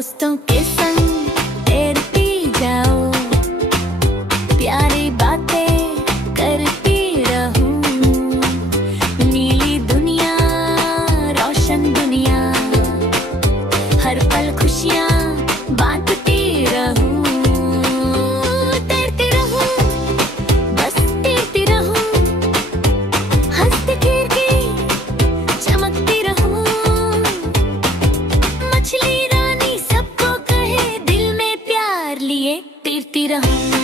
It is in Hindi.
दोस्तों के संग तैरती जाओ, प्यारी बातें करती रहूं, नीली दुनिया रोशन दुनिया, हर पल खुशियाँ बांटती रहूं, तैरती रहूं, बस तैरती रहूं, हंसती खिलती चमकती रहूं, मछली रानी सबको कहे दिल में प्यार लिए तैरती रहूं।